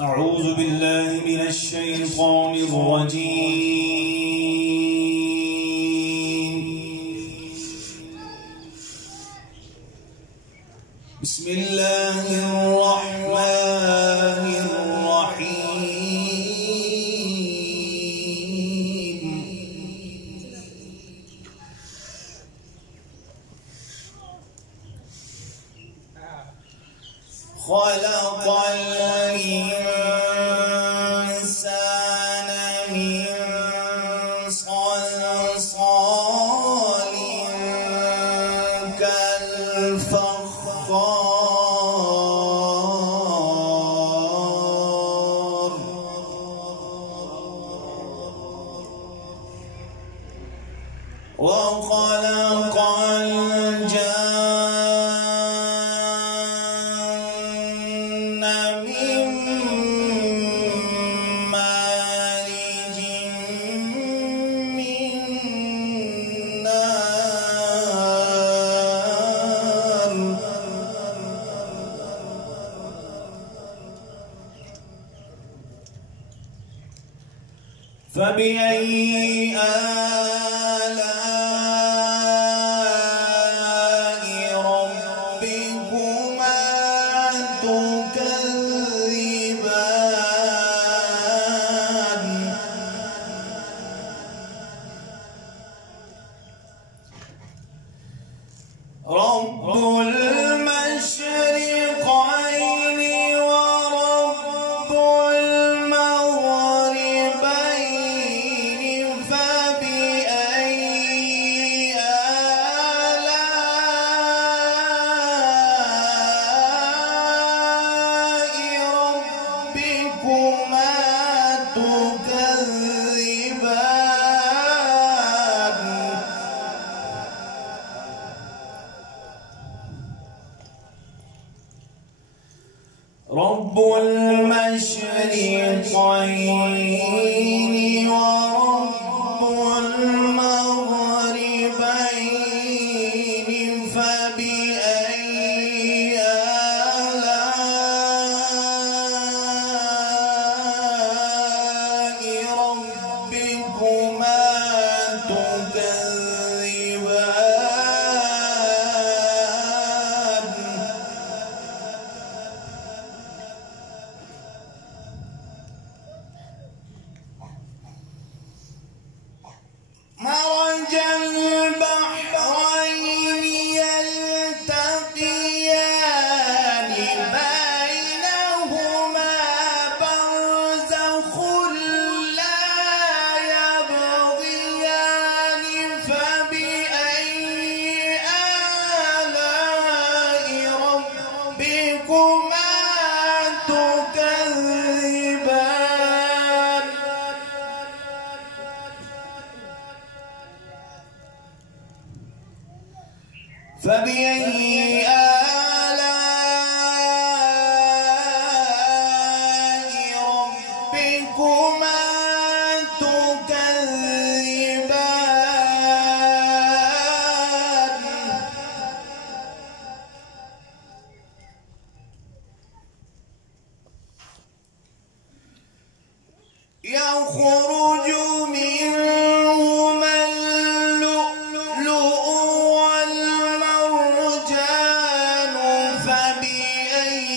أعوذ بالله من الشيطان الرجيم. بسم الله الرحمن الرحيم. خلق الإنسان من صلصال كالفخار وخلق الجن من مارج من نار فبأي آلاء ربكما تكذبان رب المشرقين ورب المغربين فبأي آلاء ربكما تكذبان رب المشرقين ورب المغربين فبأي آلاء ربكما تكذبان مرج البحرين يلتقيان بينهما برزخ لا يبغيان فبأي آلاء ربكما تكذبان فبأي آلاء ربكما تكذبان يخرج منهما اللؤلؤ والمرجان فبأي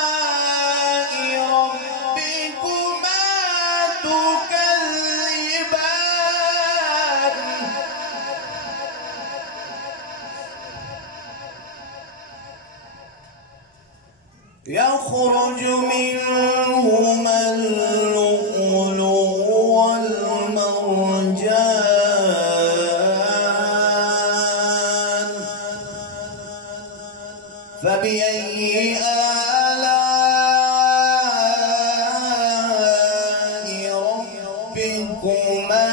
آلاء ربكما تكذبان يخرج منهما اللؤلؤ والمرجان فبأي آلاء ربكما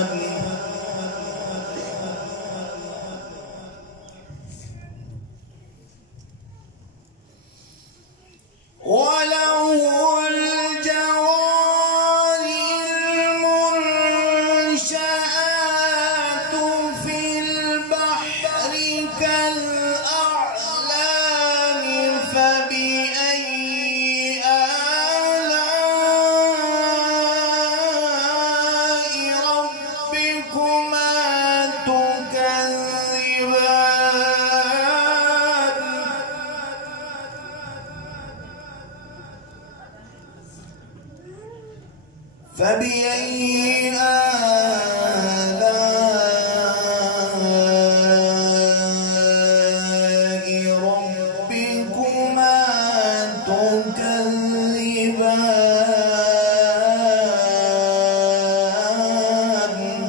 تكذبان وله الجوار فبأي آلاء ربكما تكذبان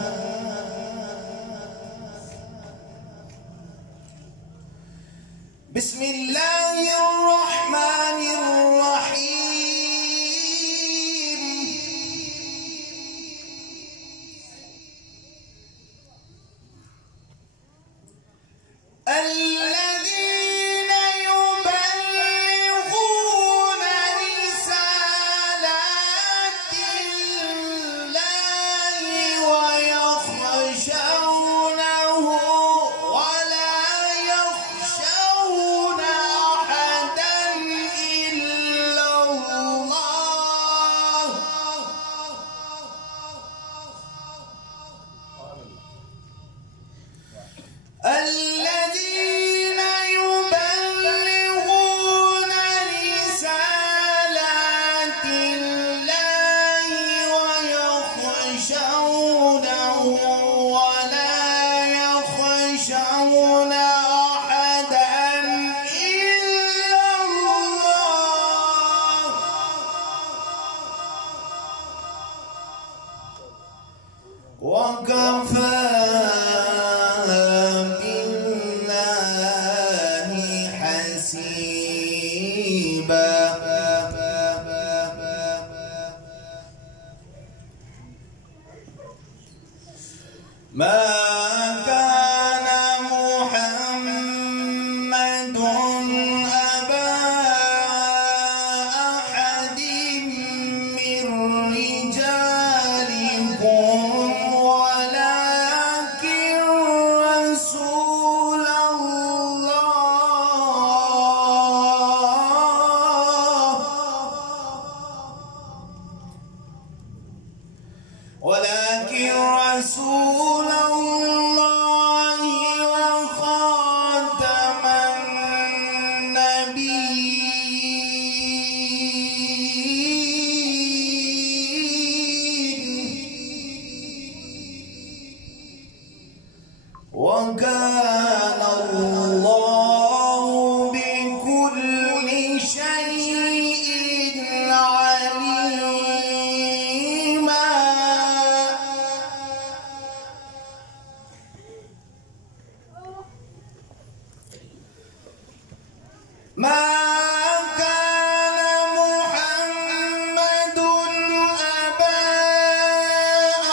بسم الله الرحمن الرحيم الذين يبلغون رسالات الله ويخشونه ولا يخشون أحدا إلا الله الذين يبلغون رسالات الله ويخشونه ولا يخشون أحدا إلا الله وكفى بالله حسيبا ما كان محمد أبا أحد من رجالكم ولكن رسول الله وخاتم النبيين وكان الله بكل شيء عليما ما كان محمد أبا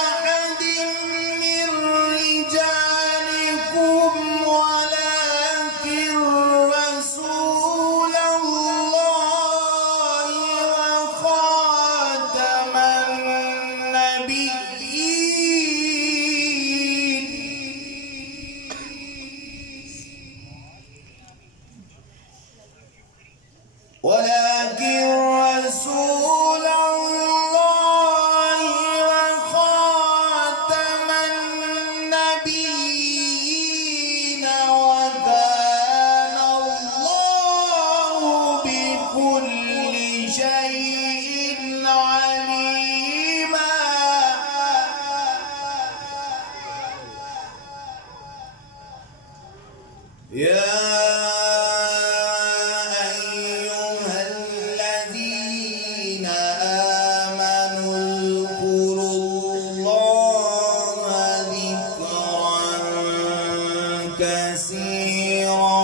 أحد من رجالكم ولكن رسول الله وخاتم النبيين ولكن رسول الله وخاتم النبيين وكان الله بكل شيء عليما يا كثيرا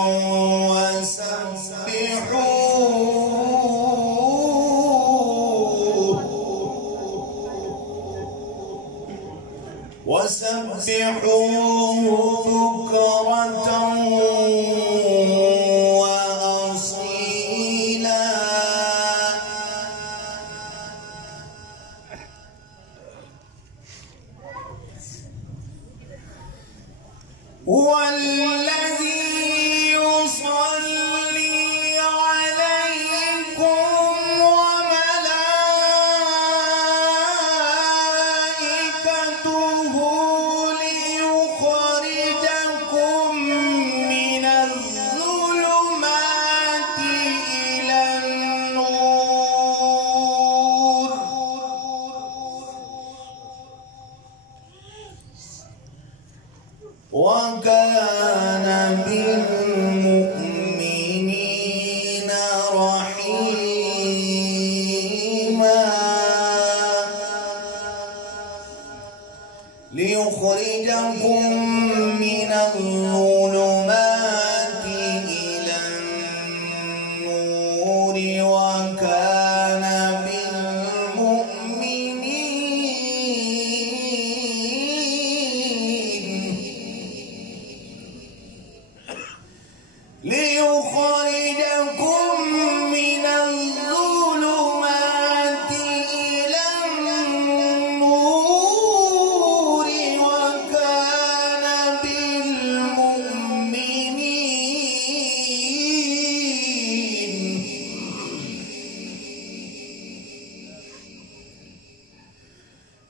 وسبحوه بكرة وأصيلا والذي يصلي عليكم وملائكته ليخرجكم من الظلمات إلى النور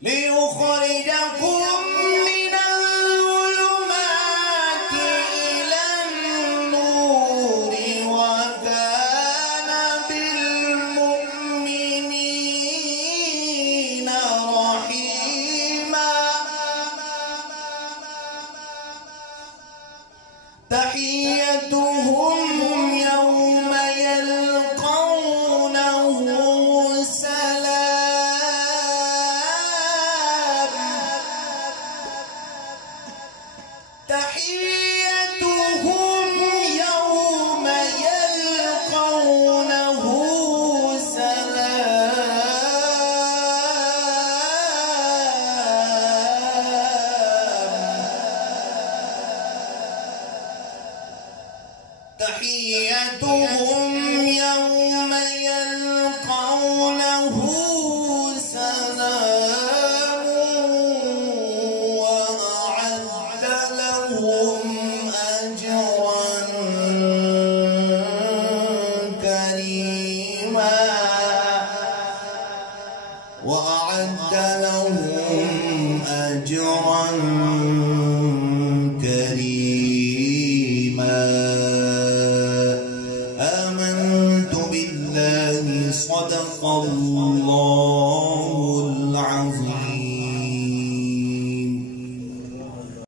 ليخرجكم من الظلمات إلى النور وكان بالمؤمنين رحيما تحيتهم يوم يلقونه سلام تحيتهم يوم يلقونه تحيتهم يوم يلقونه سلام وأعد لهم أجرا كريما وأعد لهم أجرا